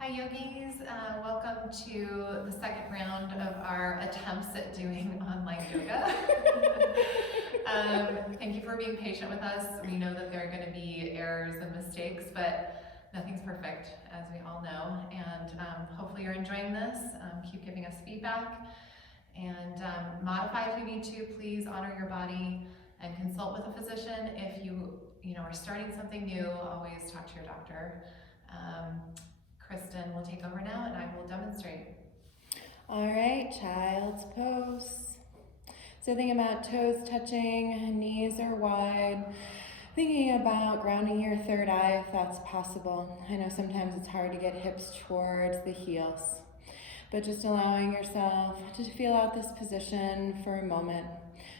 Hi yogis, welcome to the second round of our attempts at doing online yoga. Thank you for being patient with us. We know that there are going to be errors and mistakes, but nothing's perfect, as we all know. And hopefully you're enjoying this. Keep giving us feedback and modify if you need to. Please honor your body and consult with a physician. If you are starting something new, always talk to your doctor. Christen will take over now and I will demonstrate. All right, child's pose. So think about toes touching, knees are wide. Thinking about grounding your third eye if that's possible. I know sometimes it's hard to get hips towards the heels, but just allowing yourself to feel out this position for a moment.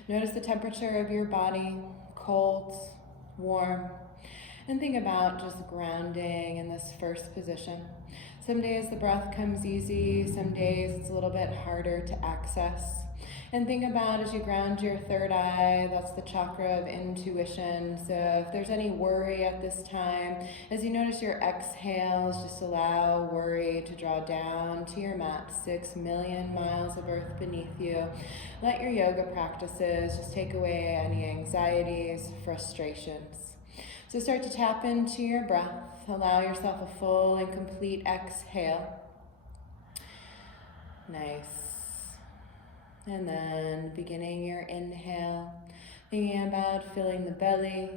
Notice the temperature of your body, cold, warm, and think about just grounding in this first position. Some days the breath comes easy, some days it's a little bit harder to access. And think about as you ground your third eye, that's the chakra of intuition. So if there's any worry at this time, as you notice your exhales, just allow worry to draw down to your mat, 6 million miles of earth beneath you. Let your yoga practices just take away any anxieties, frustrations. So start to tap into your breath. Allow yourself a full and complete exhale. Nice. And then beginning your inhale, thinking about filling the belly,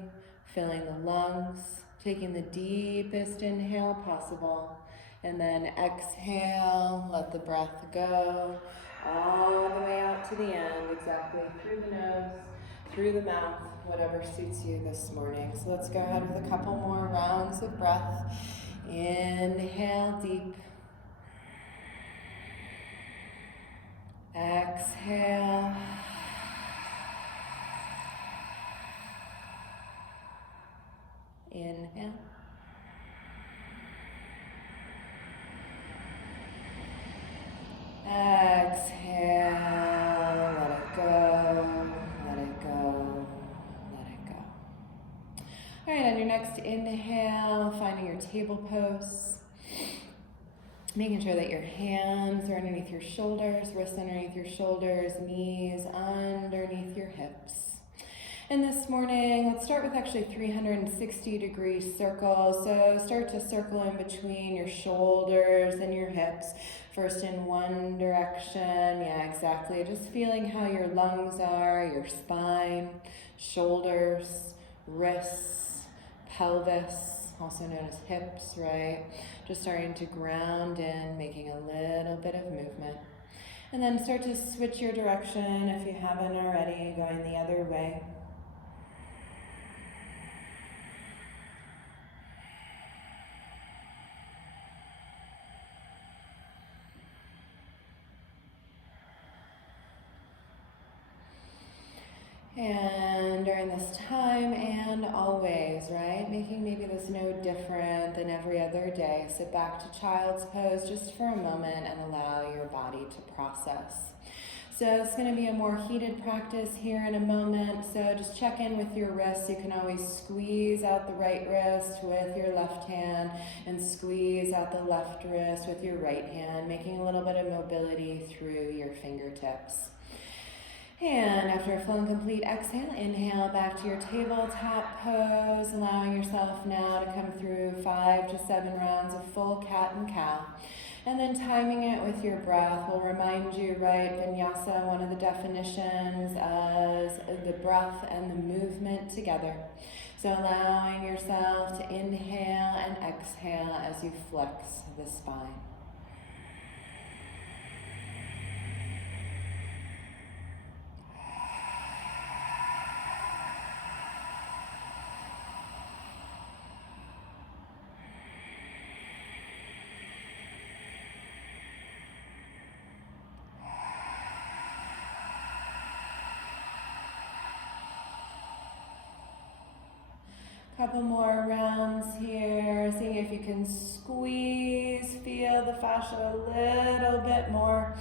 filling the lungs, taking the deepest inhale possible. And then exhale, let the breath go all the way out to the end, exactly through the nose, through the mouth, whatever suits you this morning. So let's go ahead with a couple more rounds of breath. Inhale deep. Exhale. Inhale. Exhale. Let it go. Let it go. Let it go. All right, on your next inhale, finding your table pose. Making sure that your hands are underneath your shoulders, wrists underneath your shoulders, knees underneath your hips. And this morning, let's start with actually 360-degree circles. So start to circle in between your shoulders and your hips. First in one direction, yeah, exactly. Just feeling how your lungs are, your spine, shoulders, wrists, pelvis, also known as hips, right? Just starting to ground in, making a little bit of movement. And then start to switch your direction if you haven't already, going the other way. And during this time and always, right? Making maybe this no different than every other day. Sit back to child's pose just for a moment and allow your body to process. So it's going to be a more heated practice here in a moment. So just check in with your wrists. You can always squeeze out the right wrist with your left hand and squeeze out the left wrist with your right hand, making a little bit of mobility through your fingertips. And after a full and complete exhale, inhale back to your tabletop pose, allowing yourself now to come through 5 to 7 rounds of full cat and cow. And then timing it with your breath will remind you, right, vinyasa, one of the definitions is the breath and the movement together. So allowing yourself to inhale and exhale as you flex the spine. Couple more rounds here, seeing if you can squeeze, feel the fascia a little bit more.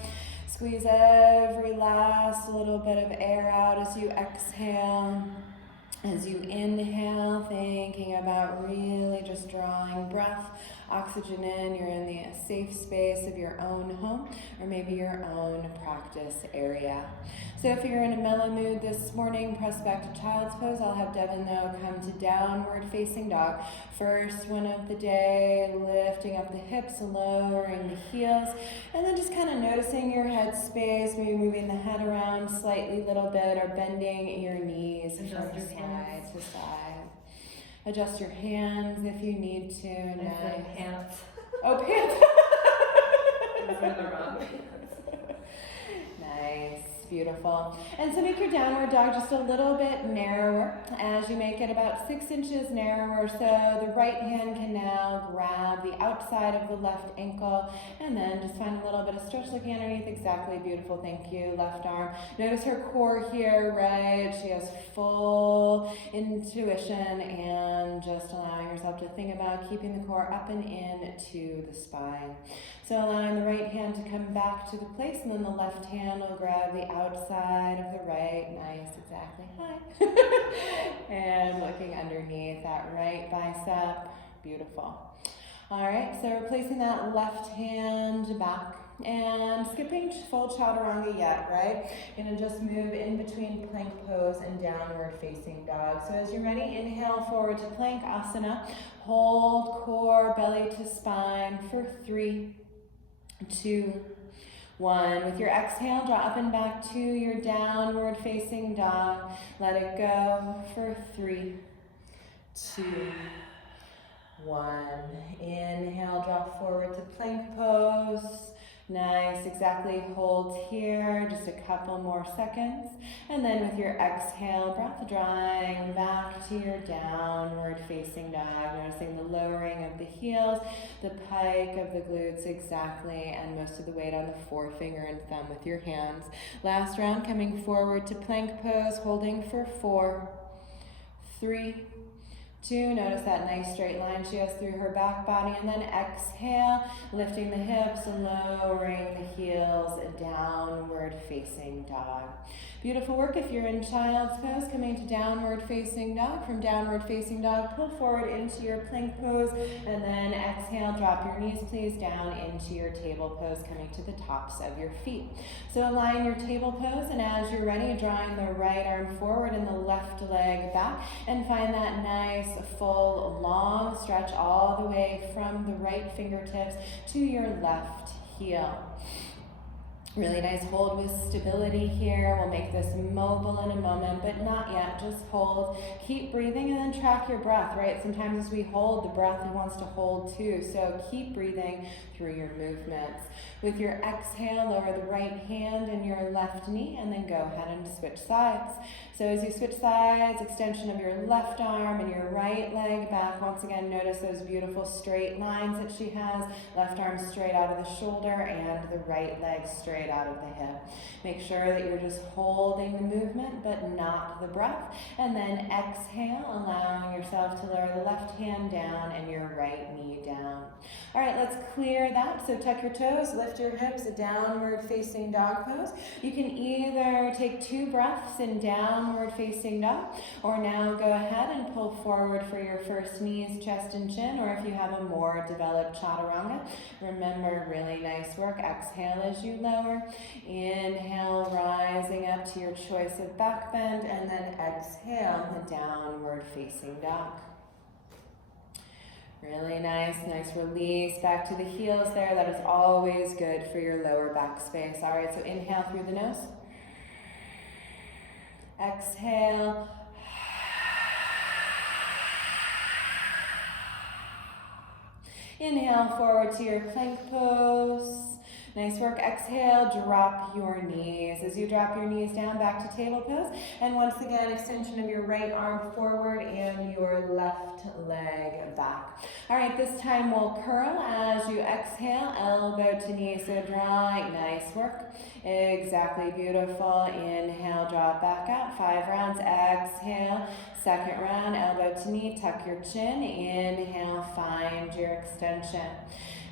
Squeeze every last little bit of air out as you exhale. As you inhale, thinking about really just drawing breath, oxygen in, you're in the safe space of your own home or maybe your own practice area. So if you're in a mellow mood this morning, press back to child's pose. I'll have Devin though come to downward facing dog. First one of the day, lifting up the hips, lowering the heels, and then just kind of noticing your head space, maybe moving the head around slightly, little bit, or bending your knees from side to side. Adjust your hands if you need to. Nice. Pants. Oh, pants. Those are the wrong pants. Nice. Beautiful. And so make your downward dog just a little bit narrower. As you make it about 6 inches narrower, so the right hand can now grab the outside of the left ankle, and then just find a little bit of stretch looking underneath. Exactly. Beautiful. Thank you. Left arm. Notice her core here, right? She has full intuition and just allowing yourself to think about keeping the core up and in to the spine. So allowing the right hand to come back to the place, and then the left hand will grab the outside of the right. Nice, exactly. Hi. And looking underneath that right bicep. Beautiful. All right, so we're placing that left hand back and skipping full chaturanga yet, right? Gonna just move in between plank pose and downward facing dog. So as you're ready, inhale forward to plank asana. Hold core, belly to spine for 3, 2, 1. With your exhale, draw up and back to your downward facing dog. Let it go for 3, 2, 1. Inhale, draw forward to plank pose. Nice, exactly. Hold here, just a couple more seconds. And then with your exhale, breath drawing back to your downward facing dog. Noticing the lowering of the heels, the pike of the glutes, exactly, and most of the weight on the forefinger and thumb with your hands. Last round, coming forward to plank pose, holding for 4, 3, 2, notice that nice straight line she has through her back body, and then exhale, lifting the hips and lowering the heels, downward facing dog. Beautiful work. If you're in child's pose, coming to downward facing dog. From downward facing dog, pull forward into your plank pose, and then exhale, drop your knees please down into your table pose, coming to the tops of your feet. So align your table pose, and as you're ready, drawing the right arm forward and the left leg back, and find that nice full long stretch all the way from the right fingertips to your left heel. Really nice hold with stability here. We'll make this mobile in a moment, but not yet. Just hold. Keep breathing and then track your breath, right? Sometimes as we hold, the breath wants to hold too. So keep breathing through your movements. With your exhale, lower the right hand and your left knee, and then go ahead and switch sides. So as you switch sides, extension of your left arm and your right leg back. Once again, notice those beautiful straight lines that she has. Left arm straight out of the shoulder and the right leg straight out of the hip. Make sure that you're just holding the movement but not the breath. And then exhale, allowing yourself to lower the left hand down and your right knee down. All right, let's clear that. So tuck your toes, lift your hips, a downward facing dog pose. You can either take 2 breaths in downward facing dog, or now go ahead and pull forward for your first knees, chest and chin, or if you have a more developed chaturanga, remember, really nice work. Exhale as you lower. Inhale, rising up to your choice of back bend, and then exhale, the downward facing dog. Really nice release back to the heels there. That is always good for your lower back space. All right, so inhale through the nose. Exhale. Inhale forward to your plank pose. Nice work. Exhale, drop your knees. As you drop your knees down, back to table pose. And once again, extension of your right arm forward and your left leg back. All right, this time we'll curl as you exhale, elbow to knee. So drawing, nice work. Exactly, beautiful. Inhale, draw it back out. 5 rounds. Exhale. Second round, elbow to knee, tuck your chin. Inhale, find your extension.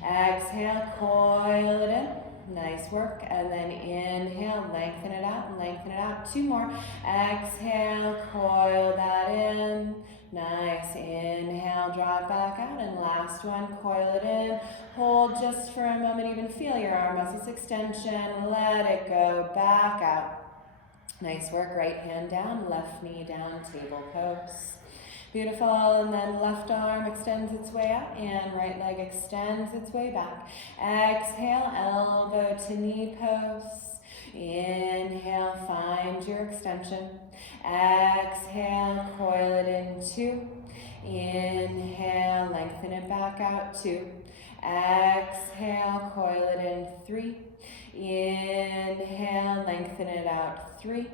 Exhale, coil it in. Nice work. And then inhale, lengthen it out and lengthen it out. 2 more. Exhale, coil that in. Nice. Inhale, draw it back out. And last one, coil it in. Hold just for a moment. Even feel your arm muscles extension. Let it go back out. Nice work. Right hand down, left knee down, table pose. Beautiful. And then left arm extends its way out and right leg extends its way back. Exhale, elbow to knee pose. Inhale, find your extension. Exhale, coil it in 2. Inhale, lengthen it back out 2. Exhale, coil it in 3. Inhale, lengthen it out 3.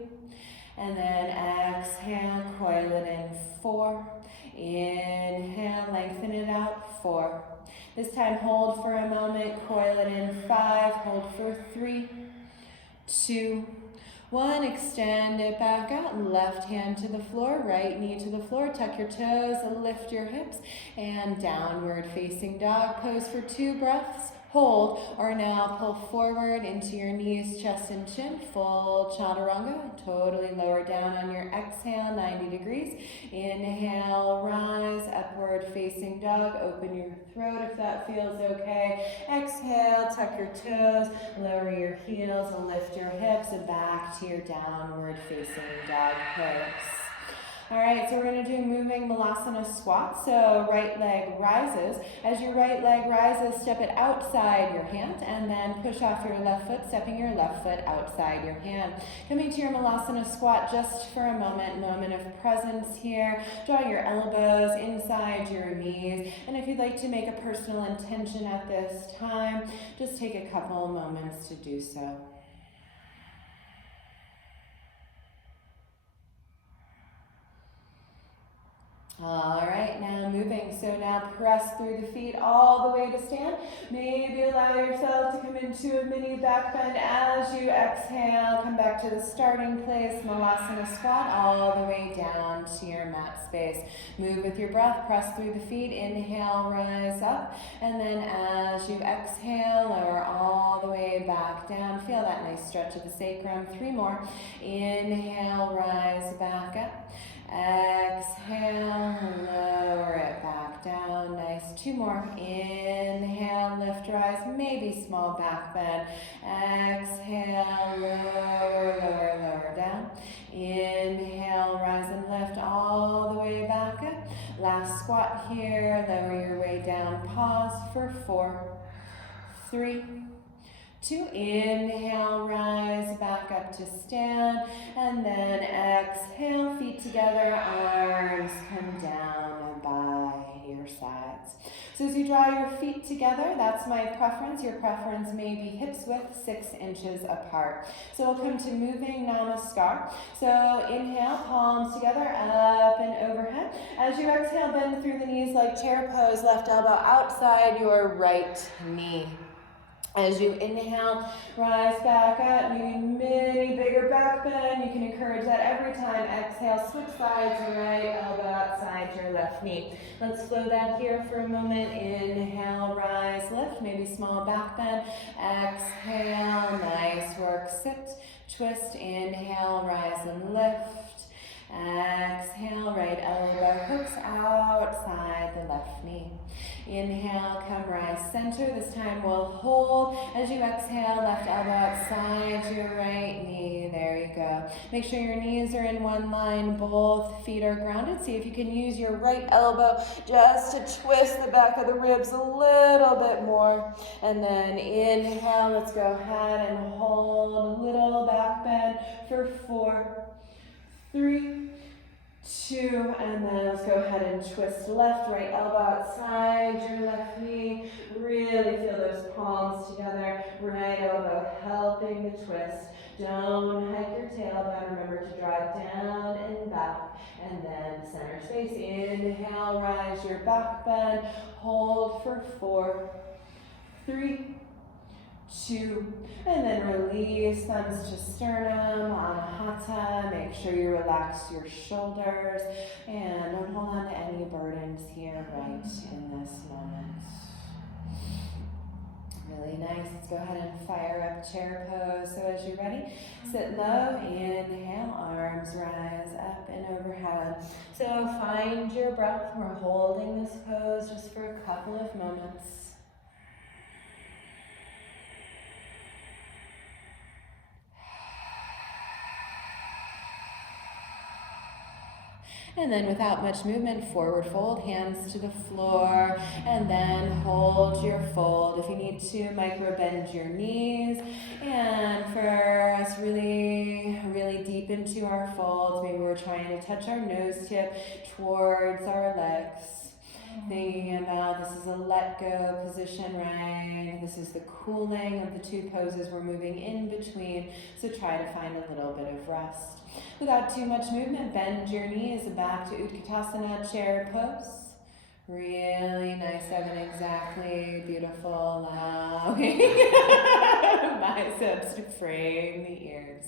And then exhale, coil it in 4. Inhale, lengthen it out 4. This time hold for a moment, coil it in 5, hold for 3, 2, 1. Extend it back out, left hand to the floor, right knee to the floor, tuck your toes, lift your hips, and downward facing dog pose for 2 breaths. Hold, or now pull forward into your knees, chest and chin, full chaturanga. Totally lower down on your exhale, 90 degrees. Inhale, rise, upward facing dog. Open your throat if that feels okay. Exhale, tuck your toes, lower your heels, and lift your hips and back to your downward facing dog pose. All right, so we're going to do moving Malasana squat. So right leg rises. As your right leg rises, step it outside your hand and then push off your left foot, stepping your left foot outside your hand. Coming to your Malasana squat just for a moment of presence here. Draw your elbows inside your knees. And if you'd like to make a personal intention at this time, just take a couple moments to do so. All right, now moving. So now press through the feet all the way to stand. Maybe allow yourself to come into a mini back bend as you exhale. Come back to the starting place, Malasana squat, all the way down to your mat space. Move with your breath, press through the feet. Inhale, rise up. And then as you exhale, lower all the way back down. Feel that nice stretch of the sacrum. 3 more. Inhale, rise back up. Exhale, lower it back down. Nice. 2 more. Inhale, lift, rise, maybe small back bend. Exhale, lower down. Inhale, rise and lift all the way back up. Last squat here. Lower your way down. Pause for 4, 3, 2. Inhale, rise back up to stand, and then exhale, feet together, arms come down by your sides. So as you draw your feet together, that's my preference. Your preference may be hips width 6 inches apart. So we'll come to moving Namaskar. So inhale, palms together, up and overhead. As you exhale, bend through the knees like chair pose, left elbow outside your right knee. As you inhale, rise back up, maybe mini bigger back bend. You can encourage that every time. Exhale, switch sides, right elbow outside your left knee. Let's flow that here for a moment. Inhale, rise, lift, maybe small back bend. Exhale, nice work, sit, twist, inhale, rise and lift. Exhale, right elbow hooks outside the left knee. Inhale, come rise center. This time we'll hold. As you exhale, left elbow outside your right knee. There you go. Make sure your knees are in one line. Both feet are grounded. See if you can use your right elbow just to twist the back of the ribs a little bit more. And then inhale, let's go ahead and hold a little back bend for 4, 3, 2, and then let's go ahead and twist left, right elbow outside your left knee. Really feel those palms together. Right elbow helping the twist. Don't hike your tailbone. Remember to drive down and back. And then center space. Inhale, rise your back bend. Hold for 4, 3, 2, and then release thumbs to sternum, anahata. Make sure you relax your shoulders and don't hold on to any burdens here right in this moment. Really nice. Let's go ahead and fire up chair pose. So as you're ready, sit low, inhale, arms rise up and overhead. So find your breath. We're holding this pose just for a couple of moments. And then without much movement, forward fold, hands to the floor, and then hold your fold. If you need to, micro bend your knees. And for us really deep into our folds, maybe we're trying to touch our nose tip towards our legs. Thinking about this is a let go position, right? This is the cooling of the two poses. We're moving in between, so try to find a little bit of rest. Without too much movement, bend your knees back to Utkatasana, chair pose. Really nice, Devin, exactly. Beautiful, allowing biceps to frame the ears.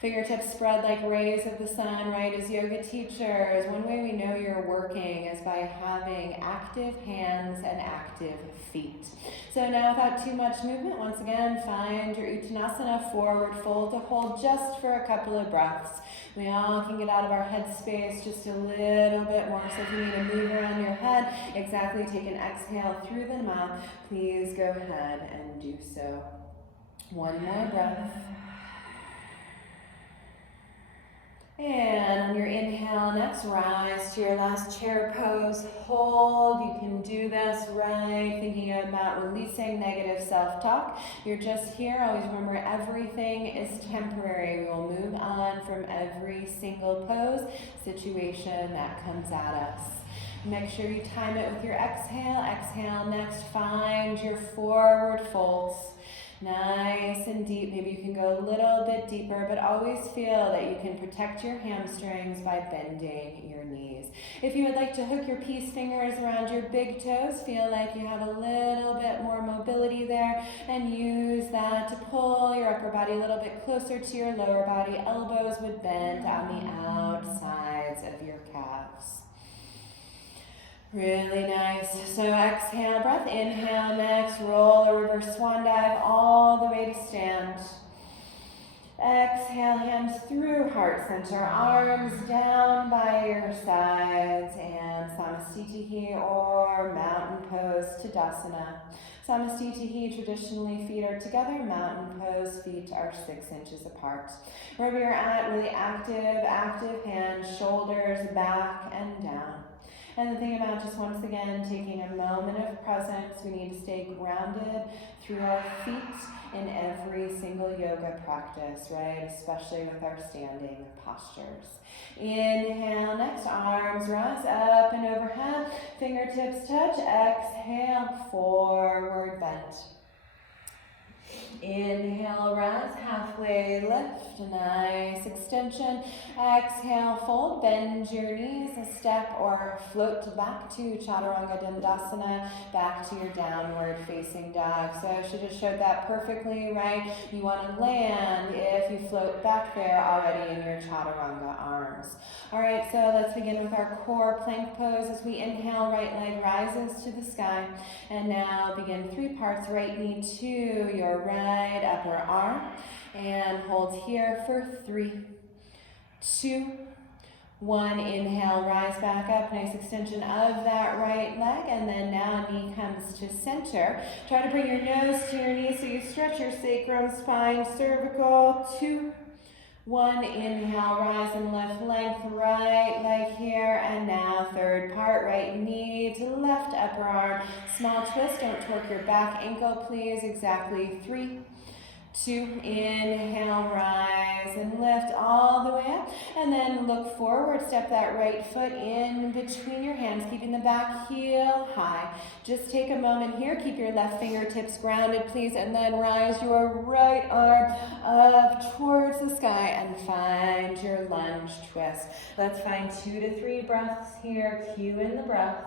Fingertips spread like rays of the sun, right? As yoga teachers, one way we know you're working is by having active hands and active feet. So now without too much movement, once again, find your Uttanasana, forward fold to hold just for a couple of breaths. We all can get out of our head space just a little bit more. So if you need to move around your head, exactly, take an exhale through the mouth. Please go ahead and do so. One more breath. And on your inhale, next, rise to your last chair pose. Hold. You can do this, right? Thinking about releasing negative self-talk. You're just here. Always remember, everything is temporary. We will move on from every single pose, situation that comes at us. Make sure you time it with your exhale. Exhale next. Find your forward folds. Nice and deep. Maybe you can go a little bit deeper, but always feel that you can protect your hamstrings by bending your knees. If you would like to hook your peace fingers around your big toes, feel like you have a little bit more mobility there, and use that to pull your upper body a little bit closer to your lower body. Elbows would bend on the outsides of your calves. Really nice. So exhale, breath, inhale next, roll a reverse swan dive all the way to stand. Exhale, hands through heart center, arms down by your sides, and Samastitihi or mountain pose, Tadasana. Samastitihi, traditionally feet are together, mountain pose, feet are 6 inches apart. Wherever you're at, really active hands, shoulders back and down. And the thing about just once again taking a moment of presence, we need to stay grounded through our feet in every single yoga practice, right? Especially with our standing postures. Inhale, next, arms rise up and overhead, fingertips touch, exhale, forward bend. Inhale, rise, halfway lift, nice extension. Exhale, fold, bend your knees, a step or float back to Chaturanga Dandasana, back to your downward facing dog. So I should have showed that perfectly, right? You want to land if you float back there already in your Chaturanga arms. All right, so let's begin with our core plank pose. As we inhale, right leg rises to the sky. And now begin 3 parts, right knee to your right upper arm. And hold here for 3, 2, 1. Inhale, rise back up. Nice extension of that right leg. And then now knee comes to center. Try to bring your nose to your knee so you stretch your sacrum, spine, cervical. 2, 1, inhale, rise and lift, length, right leg here, and now 3rd part, right knee to left upper arm, small twist, don't torque your back ankle, please, exactly 3, 2, inhale, rise and lift all the way up, and then look forward, step that right foot in between your hands, keeping the back heel high. Just take a moment here, keep your left fingertips grounded, please, and then rise your right arm up towards the sky and find your lunge twist. Let's find 2 to 3 breaths here, cue in the breath.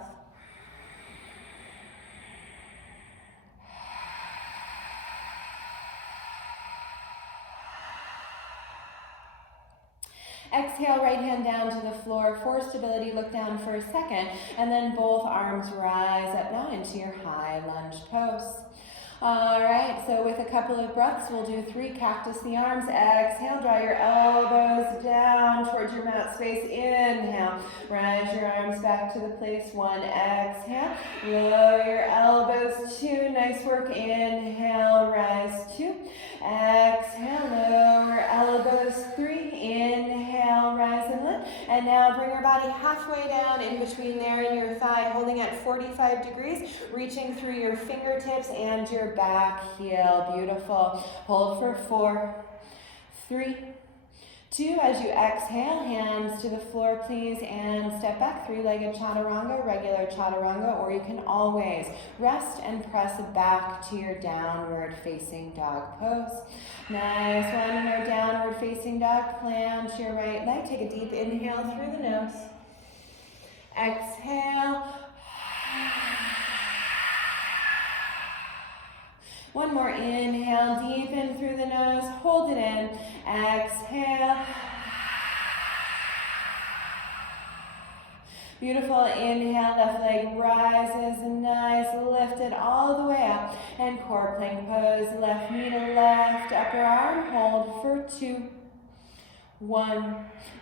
Exhale, right hand down to the floor. For stability, look down for a second, and then both arms rise up now into your high lunge pose. All right, so with a couple of breaths, we'll do 3 cactus the arms. Exhale, draw your elbows down towards your mat space. Inhale, rise your arms back to the place. 1, exhale, lower your elbows. 2, nice work. Inhale, rise. 2, exhale, lower elbows. 3, inhale, rise and lift. And now bring your body halfway down in between there and your thigh, holding at 45 degrees, reaching through your fingertips and your back heel. Beautiful. Hold for 4, 3, 2. As you exhale, hands to the floor, please, and step back. 3-legged chaturanga, regular chaturanga, or you can always rest and press back to your downward facing dog pose. Nice one. In our downward facing dog, plant your right leg. Take a deep inhale through the nose. Exhale. One more inhale, deep in through the nose, hold it in, exhale. Beautiful, inhale, left leg rises, nice, lift it all the way up, and core plank pose, left knee to left, upper arm, hold for 2, 1,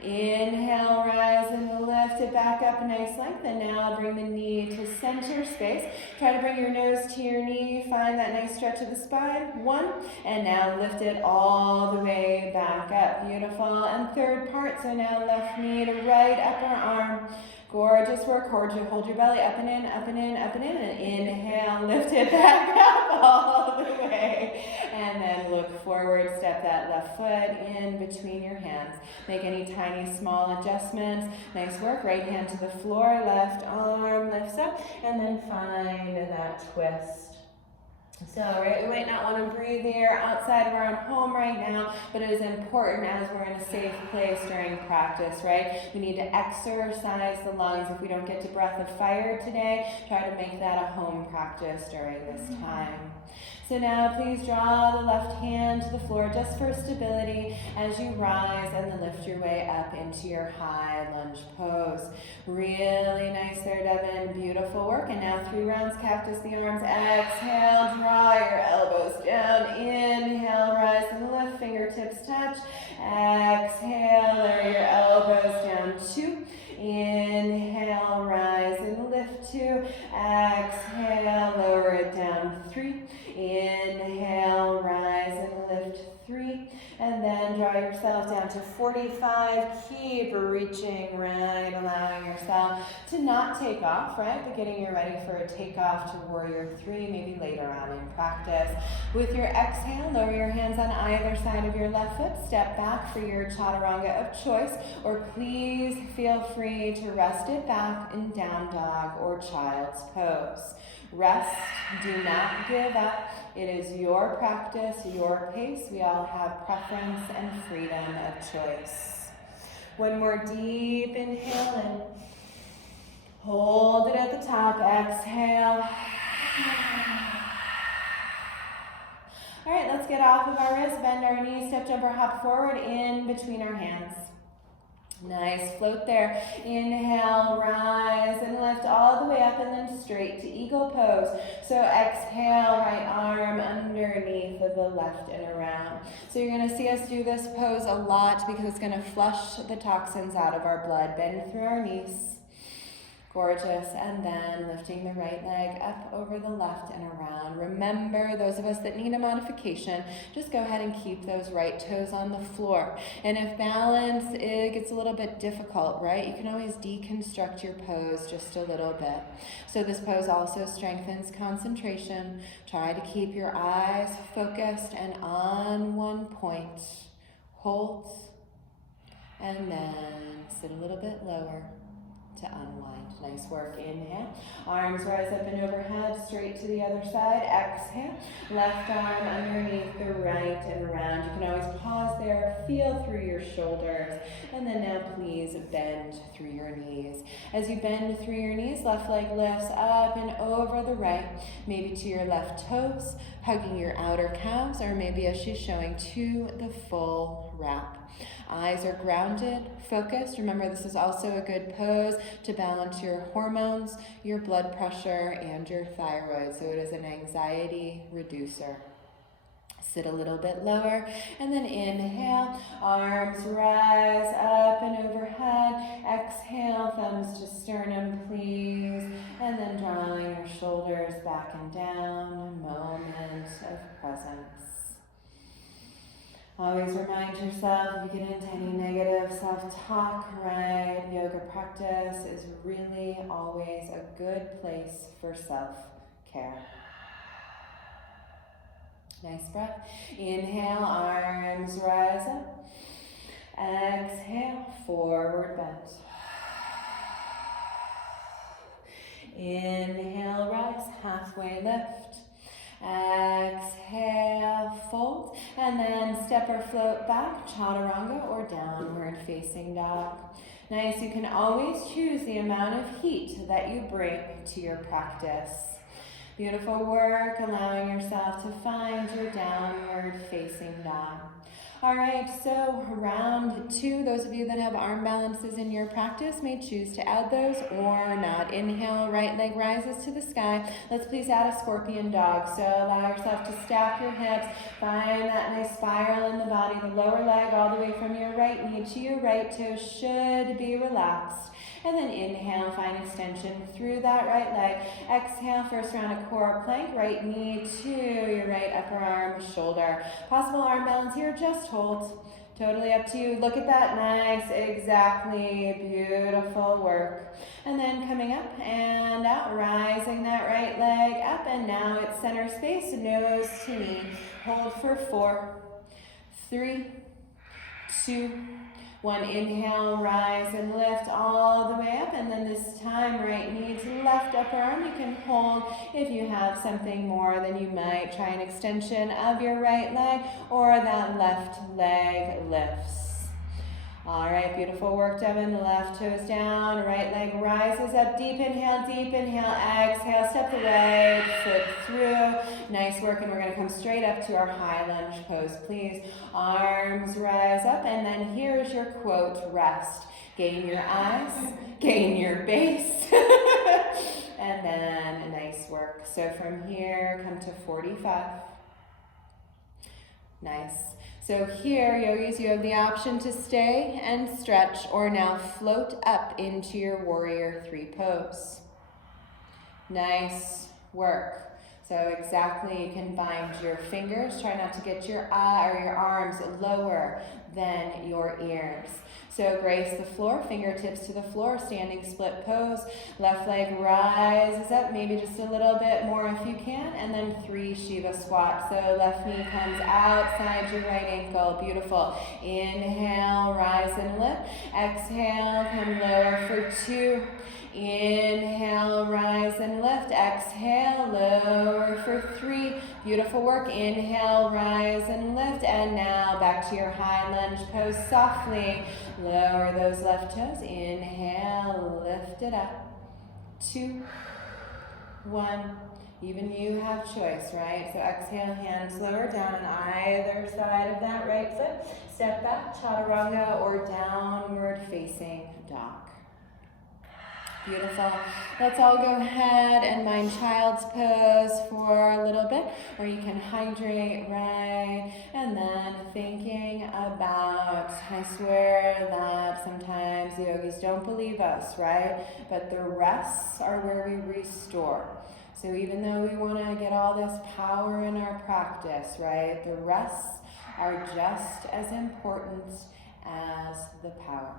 inhale, rise and lift it back up, nice length, and now bring the knee to center space. Try to bring your nose to your knee, find that nice stretch of the spine. 1, and now lift it all the way back up. Beautiful, and third part, so now left knee to right upper arm. Gorgeous work. Hold your belly up and in, up and in, up and in, and inhale, lift it back up all the way. And then look forward, step that left foot in between your hands. Make any tiny small adjustments. Nice work. Right hand to the floor, left arm lifts up, and then find that twist. So, right, we might not want to breathe here outside of our own home right now, but it is important as we're in a safe place during practice, right? We need to exercise the lungs. If we don't get to breath of fire today, try to make that a home practice during this time. So now please draw the left hand to the floor just for stability as you rise and then lift your way up into your high lunge pose. Really nice there, Devin. Beautiful work. And now 3 rounds, cactus the arms. Exhale, draw your elbows down. Inhale, rise and lift, fingertips touch. Exhale, lower your elbows down. 2. Inhale, rise and lift. 2. Exhale, lower it down. 3. Inhale, rise and lift. 3. And then draw yourself down to 45. Keep reaching right, allowing yourself to not take off, right? But getting you ready for a takeoff to warrior 3, maybe later on in practice. With your exhale, lower your hands on either side of your left foot. Step back for your chaturanga of choice, or please feel free to rest it back in down dog or child's pose. Rest, do not give up. It is your practice, your pace. We all have preference and freedom of choice. One more deep inhale in. Hold it at the top. Exhale. All right, let's get off of our wrists, bend our knees, step, jump, or hop forward in between our hands. Nice, float there. Inhale, rise and lift all the way up and then straight to eagle pose. So exhale, right arm underneath of the left and around. So you're going to see us do this pose a lot because it's going to flush the toxins out of our blood. Bend through our knees. Gorgeous. And then lifting the right leg up over the left and around. Remember, those of us that need a modification, just go ahead and keep those right toes on the floor. And if balance gets a little bit difficult, right, you can always deconstruct your pose just a little bit. So this pose also strengthens concentration. Try to keep your eyes focused and on one point. Hold. And then sit a little bit lower to unwind. Nice work. Inhale. Arms rise up and overhead, straight to the other side. Exhale. Left arm underneath the right and around. You can always pause there, feel through your shoulders, and then now please bend through your knees. As you bend through your knees, left leg lifts up and over the right, maybe to your left toes, hugging your outer calves, or maybe as she's showing to the full wrap. Eyes are grounded, focused. Remember, this is also a good pose to balance your hormones, your blood pressure, and your thyroid. So it is an anxiety reducer. Sit a little bit lower, and then inhale, arms rise up and overhead. Exhale, thumbs to sternum, please. And then drawing your shoulders back and down, a moment of presence. Always remind yourself if you get into any negative self-talk, right? Yoga practice is really always a good place for self-care. Nice breath. Inhale, arms rise up. Exhale, forward bend. Inhale, rise, halfway lift. Exhale, fold, and then step or float back, chaturanga or downward facing dog. Nice, you can always choose the amount of heat that you bring to your practice. Beautiful work, allowing yourself to find your downward facing dog. All right, so round 2, those of you that have arm balances in your practice may choose to add those or not. Inhale, right leg rises to the sky. Let's please add a scorpion dog. So allow yourself to stack your hips, find that nice spiral in the body. The lower leg all the way from your right knee to your right toe should be relaxed. And then inhale, find extension through that right leg. Exhale, first round of core plank, right knee to your right upper arm, shoulder. Possible arm balance here, just hold. Totally up to you. Look at that, nice, exactly, beautiful work. And then coming up and out, rising that right leg up, and now it's center space, nose to knee. Hold for 4, 3, 2, 1. Inhale, rise and lift all the way up, and then this time right knee to left upper arm. You can hold if you have something more, then you might try an extension of your right leg, or that left leg lifts. All right, beautiful work, Devin. Left toes down, right leg rises up. Deep inhale, exhale, step the right foot through. Nice work, and we're gonna come straight up to our high lunge pose, please. Arms rise up, and then here's your quote, rest. Gain your eyes, gain your base, and then nice work. So from here, come to 45. Nice. So here, yogis, you have the option to stay and stretch or now float up into your warrior 3 pose. Nice work. So exactly, you can bind your fingers. Try not to get your arms lower than your ears. So grace the floor, fingertips to the floor, standing split pose. Left leg rises up, maybe just a little bit more if you can, and then 3 Shiva squats. So left knee comes outside your right ankle, beautiful. Inhale, rise and lift. Exhale, come lower for 2. Inhale, rise and lift. Exhale, lower for 3. Beautiful work. Inhale, rise and lift. And now back to your high lunge pose. Softly lower those left toes. Inhale, lift it up. 2, 1. Even you have choice, right? So exhale, hands lower down on either side of that right foot. Step back, chaturanga or downward facing dog. Beautiful. Let's all go ahead and mind child's pose for a little bit, or you can hydrate, right? And then thinking about, I swear that sometimes the yogis don't believe us, right? But the rests are where we restore. So even though we want to get all this power in our practice, right? The rests are just as important as the power.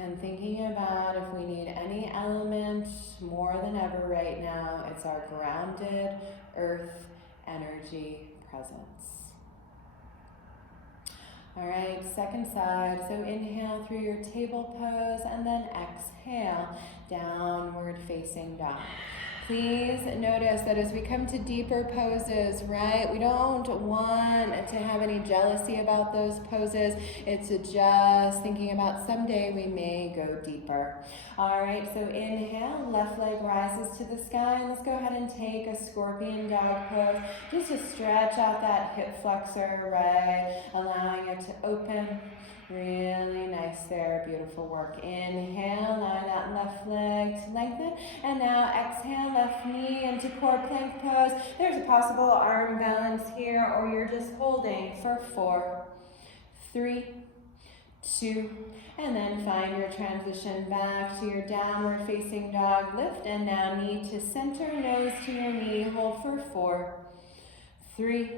And thinking about if we need any element more than ever right now, it's our grounded earth energy presence. All right, second side. So inhale through your table pose and then exhale, downward facing dog. Please notice that as we come to deeper poses, right, we don't want to have any jealousy about those poses. It's just thinking about someday we may go deeper. All right, so inhale, left leg rises to the sky. And let's go ahead and take a scorpion dog pose just to stretch out that hip flexor, right, allowing it to open. Really nice there, beautiful work. Inhale, allowing that left leg to lengthen. And now exhale, left knee into core plank pose. There's a possible arm balance here, or you're just holding for 4, 3, 2, and then find your transition back to your downward facing dog. Lift, and now knee to center, nose to your knee. Hold for 4, 3,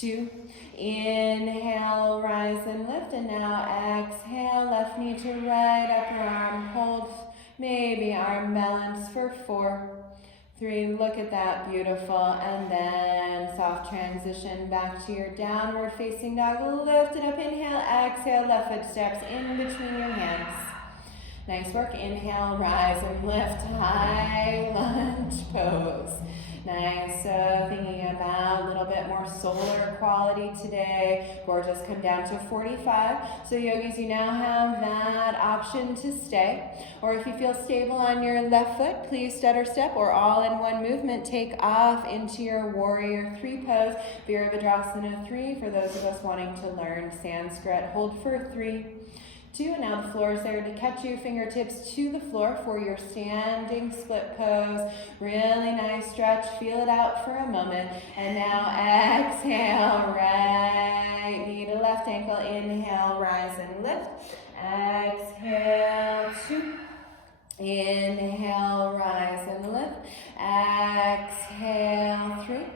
2, inhale, rise and lift, and now exhale, left knee to right, upper arm, hold, maybe arm balance for 4, 3, look at that, beautiful, and then soft transition back to your downward facing dog, lift it up, inhale, exhale, left foot steps in between your hands. Nice work, inhale, rise and lift, high lunge pose. Nice, so thinking about a little bit more solar quality today. Gorgeous, come down to 45. So yogis, you now have that option to stay. Or if you feel stable on your left foot, please stutter step or all in one movement. Take off into your warrior 3 pose. Virabhadrasana 3 for those of us wanting to learn Sanskrit. Hold for 3, 2, and now the floor is there to catch you, fingertips to the floor for your standing split pose. Really nice stretch, feel it out for a moment. And now exhale, right knee to left ankle, inhale, rise and lift. Exhale, 2, inhale, rise and lift. Exhale, 3,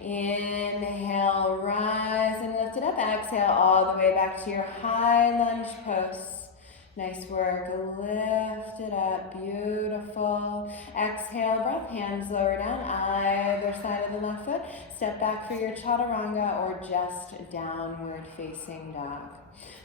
inhale, rise and lift it up. Exhale all the way back to your high lunge pose. Nice work, lift it up, beautiful. Exhale, breath, hands lower down, either side of the left foot. Step back for your chaturanga or just downward facing dog.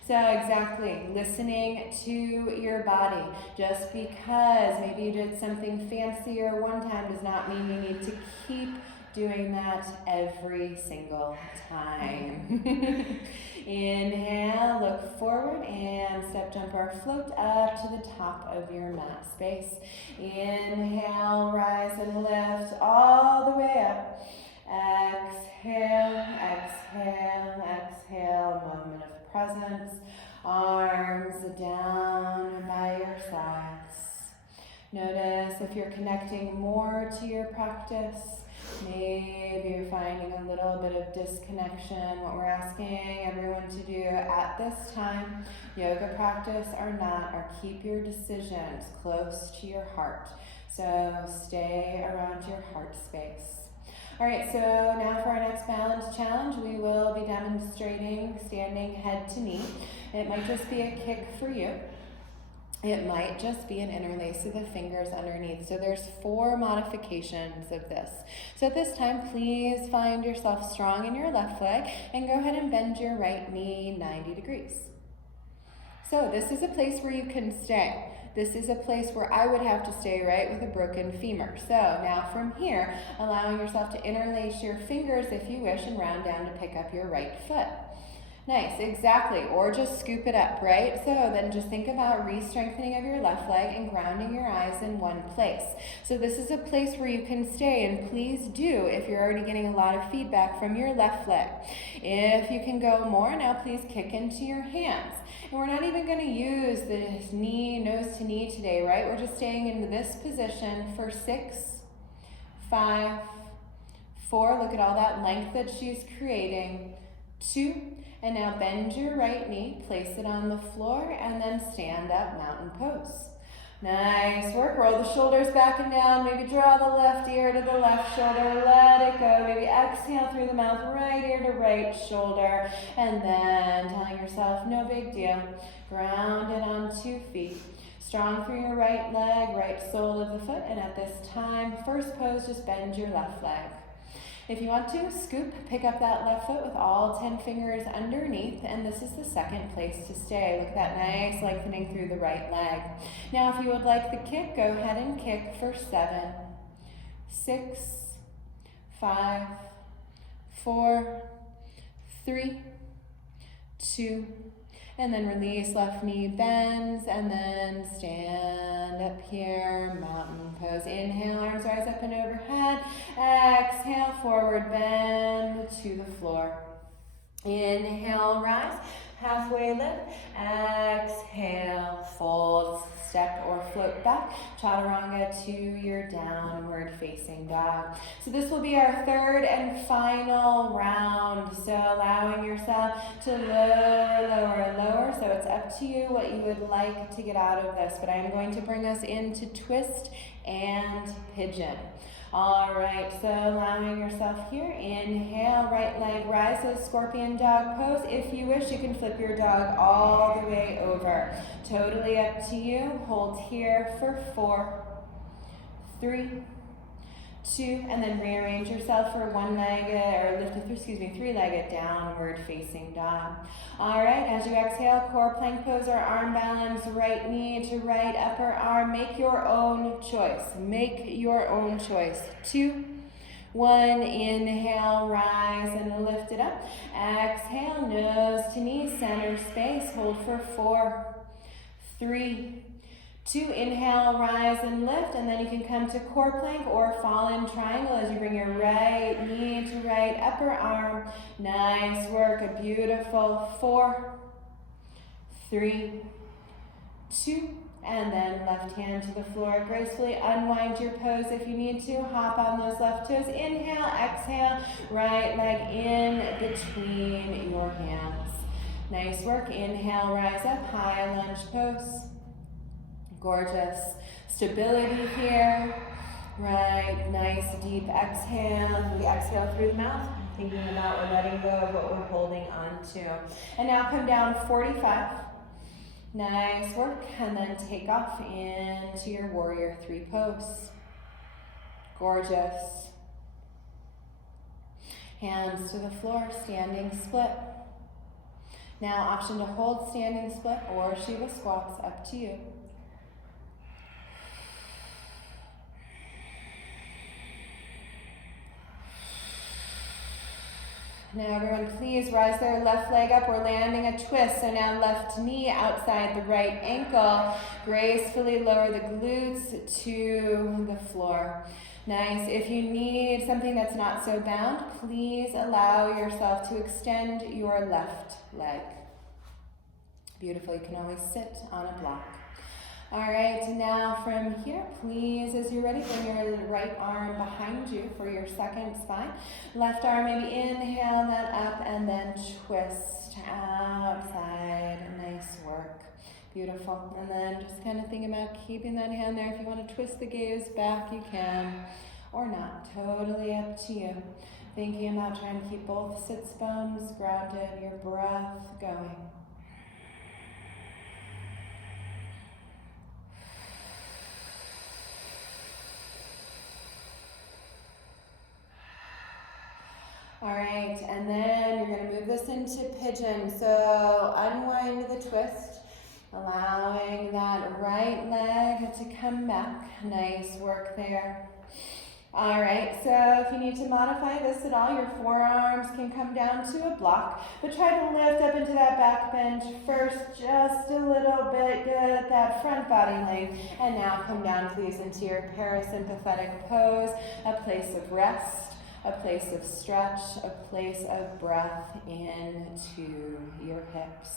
So exactly, listening to your body. Just because maybe you did something fancier one time does not mean you need to keep doing that every single time. Inhale, look forward and step, jump, or float up to the top of your mat space. Inhale, rise and lift all the way up. Exhale, exhale, exhale, moment of presence. Arms down by your sides. Notice if you're connecting more to your practice. Maybe you're finding a little bit of disconnection. What we're asking everyone to do at this time, yoga practice or not, or keep your decisions close to your heart. So stay around your heart space. All right, so now for our next balance challenge, we will be demonstrating standing head to knee. It might just be a kick for you. It might just be an interlace of the fingers underneath. So there's 4 modifications of this. So at this time, please find yourself strong in your left leg and go ahead and bend your right knee 90 degrees. So this is a place where you can stay. This is a place where I would have to stay, right, with a broken femur. So now from here, allowing yourself to interlace your fingers if you wish and round down to pick up your right foot. Nice, exactly, or just scoop it up, right? So then just think about re-strengthening of your left leg and grounding your eyes in one place. So this is a place where you can stay, and please do if you're already getting a lot of feedback from your left leg. If you can go more, now please kick into your hands. And we're not even going to use this knee, nose to knee today, right? We're just staying in this position for 6, 5, 4, look at all that length that she's creating, 2, and now bend your right knee, place it on the floor, and then stand up, mountain pose. Nice work. Roll the shoulders back and down. Maybe draw the left ear to the left shoulder. Let it go. Maybe exhale through the mouth, right ear to right shoulder. And then telling yourself, no big deal. Grounded on 2 feet. Strong through your right leg, right sole of the foot. And at this time, first pose, just bend your left leg. If you want to, scoop, pick up that left foot with all 10 fingers underneath, and this is the second place to stay. Look at that nice lengthening through the right leg. Now, if you would like the kick, go ahead and kick for 7, 6, 5, 4, 3, 2, and then release, left knee bends, and then stand up here, mountain pose. Inhale, arms rise up and overhead. Exhale, forward bend to the floor. Inhale, rise, halfway lift. Exhale, fold, step or float back. Chaturanga to your downward facing dog. So this will be our third and final round. So allowing yourself to lower, lower, and lower. So it's up to you what you would like to get out of this. But I'm going to bring us into twist and pigeon. All right, so allowing yourself here, inhale, right leg rises, scorpion dog pose. If you wish, you can flip your dog all the way over. Totally up to you. Hold here for 4, 3, 2, and then rearrange yourself for three-legged downward facing dog. All right, as you exhale, core plank pose or arm balance, right knee to right upper arm. Make your own choice. Make your own choice. 2, 1, inhale, rise and lift it up. Exhale, nose to knee, center space. Hold for 4, 3, 2, inhale, rise and lift, and then you can come to core plank or fallen triangle as you bring your right knee to right upper arm. Nice work, a beautiful 4, 3, 2, and then left hand to the floor. Gracefully unwind your pose if you need to. Hop on those left toes. Inhale, exhale, right leg in between your hands. Nice work. Inhale, rise up, high lunge pose. Gorgeous. Stability here. Right, nice deep exhale. We exhale through the mouth, thinking about we're letting go of what we're holding on to. And now come down 45. Nice work. And then take off into your warrior 3 pose. Gorgeous. Hands to the floor, standing split. Now option to hold standing split or Shiva squats, up to you. Now everyone please rise their left leg up. We're landing a twist. So now left knee outside the right ankle. Gracefully lower the glutes to the floor. Nice. If you need something that's not so bound, please allow yourself to extend your left leg. Beautiful. You can always sit on a block. All right, now from here, please, as you're ready, bring your right arm behind you for your second spine. Left arm, maybe inhale that up and then twist outside. Nice work. Beautiful. And then just kind of think about keeping that hand there. If you want to twist the gaze back, you can, or not. Totally up to you. Thinking about trying to keep both sits bones grounded, your breath going. All right, and then you're going to move this into pigeon. So unwind the twist, allowing that right leg to come back. Nice work there. All right, so if you need to modify this at all, your forearms can come down to a block, but try to lift up into that back bend first, just a little bit. Good at that front body length. And now come down, please, into your parasympathetic pose, a place of rest, a place of stretch, a place of breath into your hips.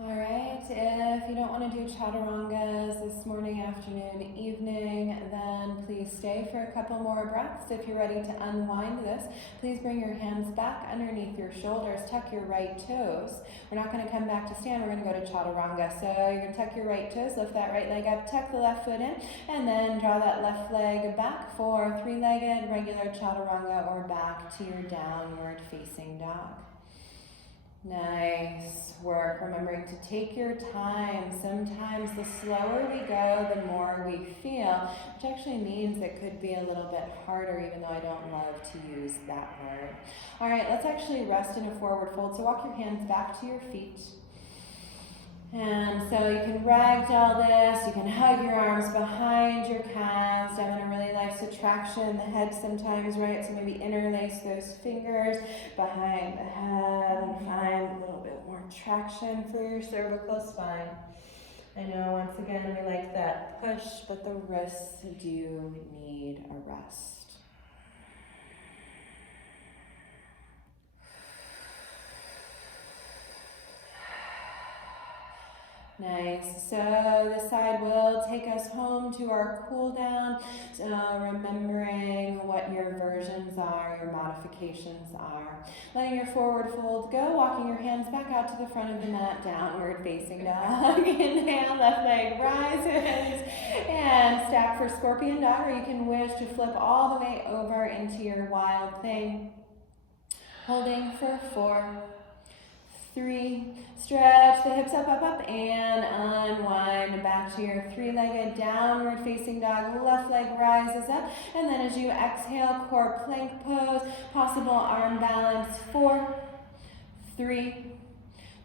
All right, if you don't want to do chaturangas this morning afternoon, evening, then please stay for a couple more breaths. If you're ready to unwind this, please bring your hands back underneath your shoulders, tuck your right toes. We're not going to come back to stand, we're going to go to chaturanga. So you're going to tuck your right toes, lift that right leg up, tuck the left foot in, and then draw that left leg back for three-legged regular chaturanga or back to your downward facing dog. Nice work. Remembering to take your time. Sometimes the slower we go, the more we feel, which actually means it could be a little bit harder, even though I don't love to use that word. All right, let's actually rest in a forward fold. So walk your hands back to your feet. And so you can ragdoll this, you can hug your arms behind your calves. Devin really likes to traction the head sometimes, right? So maybe interlace those fingers behind the head and find a little bit more traction for your cervical spine. I know, once again, we like that push, but the wrists do need a rest. Nice. So this side will take us home to our cool down. So remembering what your versions are, your modifications are. Letting your forward fold go, walking your hands back out to the front of the mat, downward facing dog. Inhale, left leg rises. And stack for scorpion dog, or you can wish to flip all the way over into your wild thing. Holding for 4, 3, stretch the hips up, up, up, and unwind back to your three-legged downward facing dog. Left leg rises up, and then as you exhale, core plank pose, possible arm balance. 4, 3,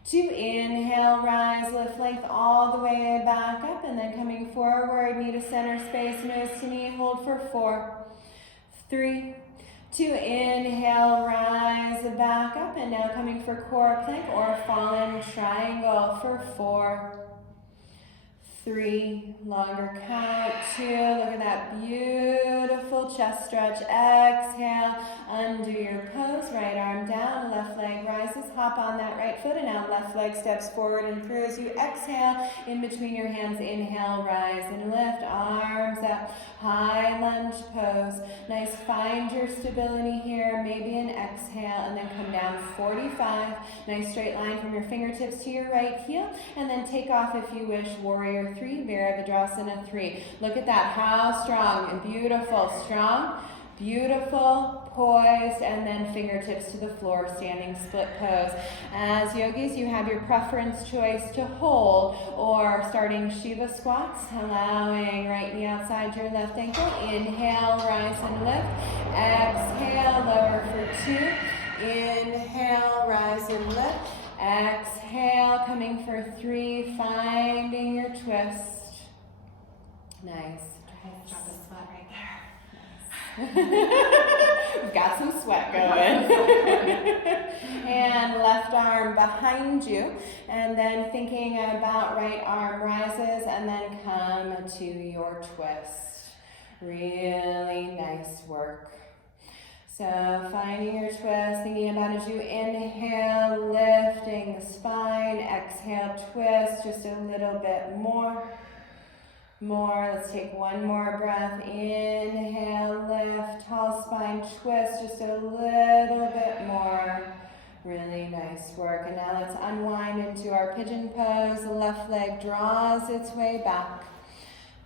2, inhale, rise, lift length all the way back up, and then coming forward, knee to center space, nose to knee, hold for 4, 3, 2, inhale, rise back up, and now coming for core plank or fallen triangle for 4, 3, longer count, 2, look at that beautiful chest stretch, exhale, undo your pose, right arm down, left leg rises, hop on that right foot, and now left leg steps forward and through as you exhale, in between your hands, inhale, rise and lift, arms up, high lunge pose, nice, find your stability here, maybe an exhale, and then come down 45, nice straight line from your fingertips to your right heel, and then take off if you wish, warrior 3, Virabhadrasana 3. Look at that, how strong and beautiful, strong, beautiful, poised, and then fingertips to the floor, standing split pose. As yogis, you have your preference choice to hold or starting Shiva squats, allowing right knee outside your left ankle. Inhale, rise and lift. Exhale, lower for 2. Inhale, rise and lift. Exhale, coming for 3, finding your twist. Nice. Drop a sweat right We've got some sweat going. And left arm behind you. And then thinking about right arm rises and then come to your twist. Really nice work. So finding your twist, thinking about as you inhale, lifting the spine, exhale, twist just a little bit more. Let's take one more breath. Inhale, lift, tall spine, twist just a little bit more. Really nice work. And now let's unwind into our pigeon pose. The left leg draws its way back.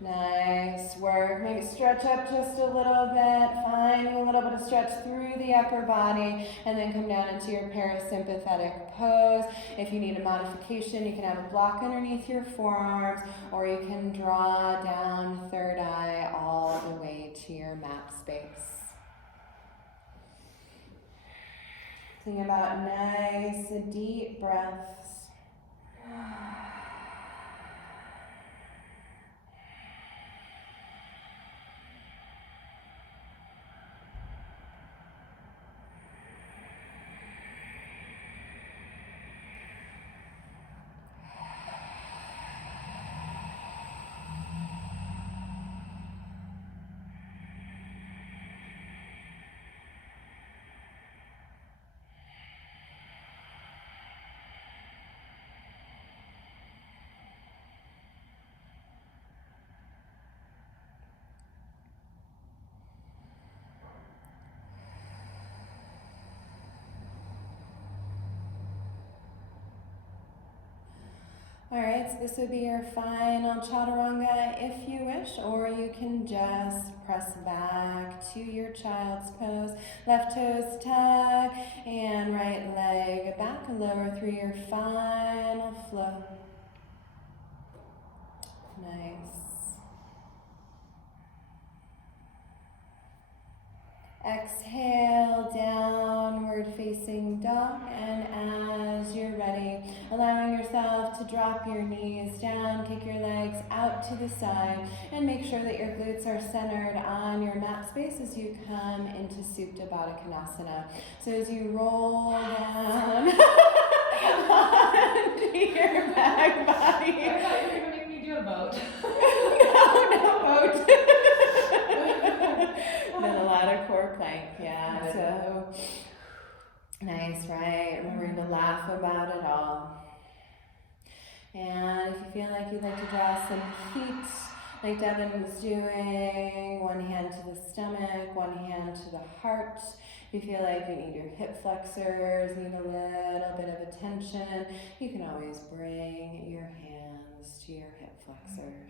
Nice work. Maybe stretch up just a little bit, finding a little bit of stretch through the upper body, and then come down into your parasympathetic pose. If you need a modification, you can have a block underneath your forearms, or you can draw down third eye all the way to your mat space. Think about nice deep breaths. Alright, so this would be your final chaturanga if you wish, or you can just press back to your child's pose. Left toes tug and right leg back, lower through your final flow. Nice. Exhale, downward facing dog, and as you're ready, allowing yourself to drop your knees down, kick your legs out to the side, and make sure that your glutes are centered on your mat space as you come into Supta Baddha Konasana. So as you roll down onto your back body. I thought you were going to make me do a vote. No vote. Then a lot of core plank, yeah. So nice, right? Remembering to laugh about it all. And if you feel like you'd like to draw some heat, like Devin was doing, one hand to the stomach, one hand to the heart. If you feel like you need your hip flexors, need a little bit of attention, you can always bring your hands to your hip flexors.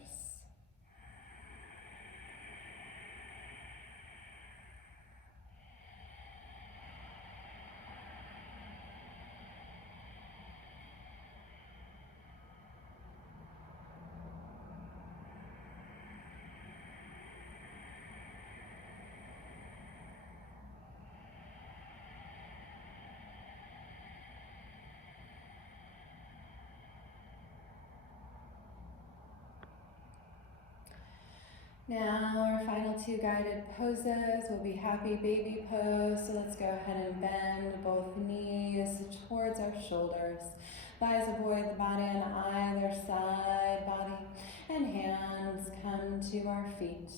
Now our final two guided poses will be happy baby pose. So let's go ahead and bend both knees towards our shoulders. Thighs avoid the body on either side body. And hands come to our feet.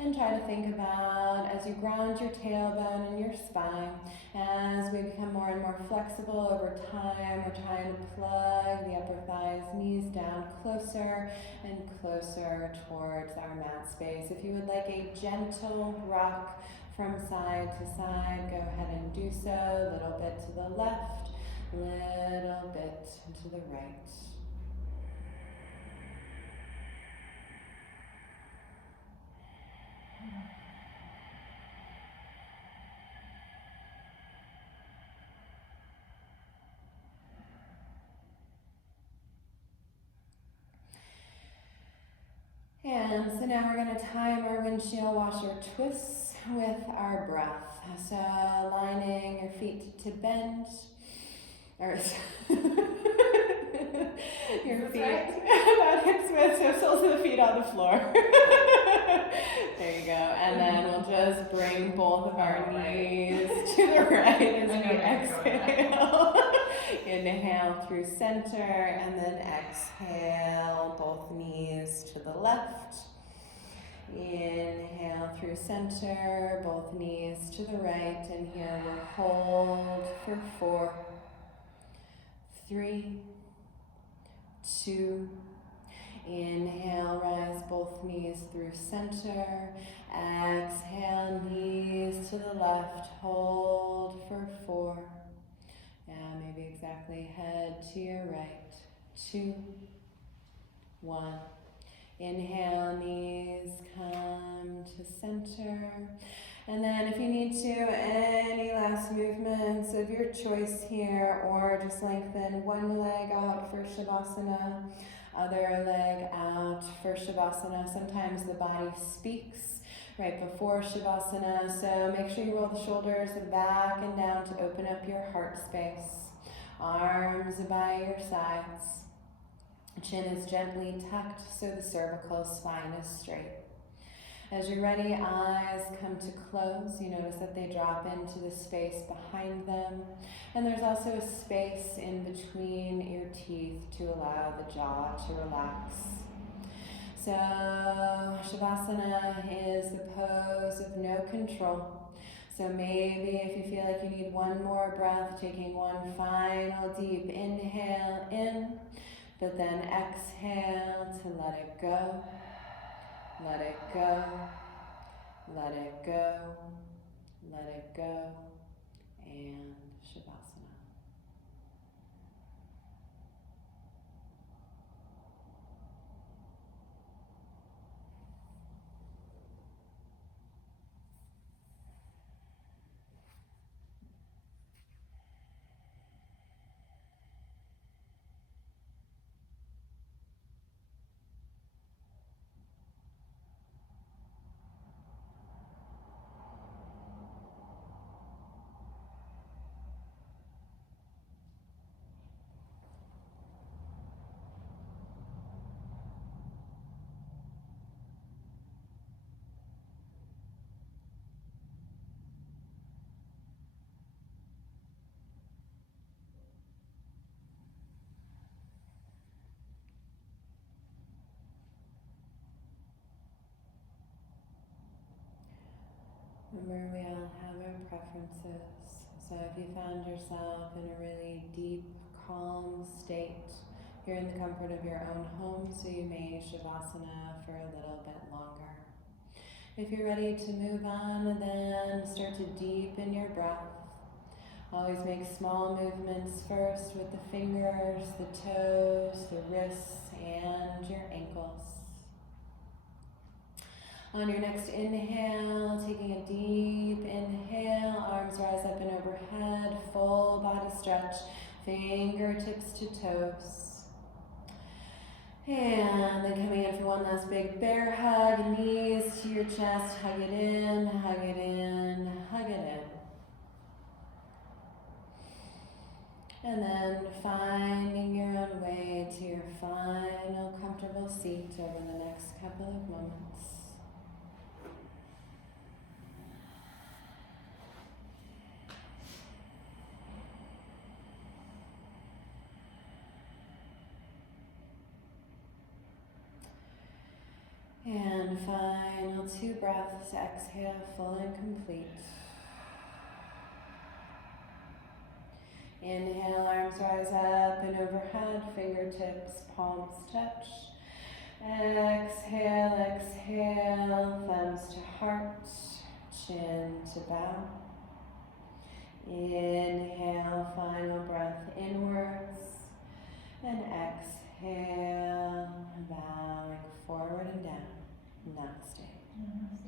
And try to think about, as you ground your tailbone and your spine, as we become more and more flexible over time, we're trying to plug the upper thighs, knees down closer and closer towards our mat space. If you would like a gentle rock from side to side, go ahead and do so. A little bit to the left, little bit to the right. And so now we're going to time our windshield washer twists with our breath. So aligning your feet to bend, or your feet about hips width, so soles of the feet on the floor. There you go. And then we'll just bring both of our knees to the right as we exhale. Inhale through center, and then exhale, both knees to the left. Inhale through center, both knees to the right, and here we'll hold for 4, 3, 2, inhale, rise both knees through center, exhale, knees to the left, hold for 4, and maybe exactly head to your right, 2, 1. Inhale, knees come to center. And then if you need to, any last movements of your choice here, or just lengthen one leg out for Shavasana, other leg out for Shavasana. Sometimes the body speaks right before Shavasana, so make sure you roll the shoulders back and down to open up your heart space. Arms by your sides. Chin is gently tucked so the cervical spine is straight. As you're ready, eyes come to close. You notice that they drop into the space behind them. And there's also a space in between your teeth to allow the jaw to relax. So Shavasana is the pose of no control. So maybe if you feel like you need one more breath, taking one final deep inhale in, but then exhale to let it go, let it go, let it go, let it go, and Shavasana. Remember, we all have our preferences. So if you found yourself in a really deep, calm state, you're in the comfort of your own home, so you may Shavasana for a little bit longer. If you're ready to move on, then start to deepen your breath. Always make small movements first with the fingers, the toes, the wrists, and your ankles. On your next inhale, taking a deep inhale, arms rise up and overhead, full body stretch, fingertips to toes. And then coming in for one last big bear hug, knees to your chest, hug it in, hug it in, hug it in. And then finding your own way to your final comfortable seat over the next couple of moments. And final 2 breaths, exhale full and complete. Inhale, arms rise up and overhead, fingertips, palms touch. Exhale, exhale, thumbs to heart, chin to bow. Inhale, final breath inwards. And exhale, bowing forward and down. Namaste. Namaste.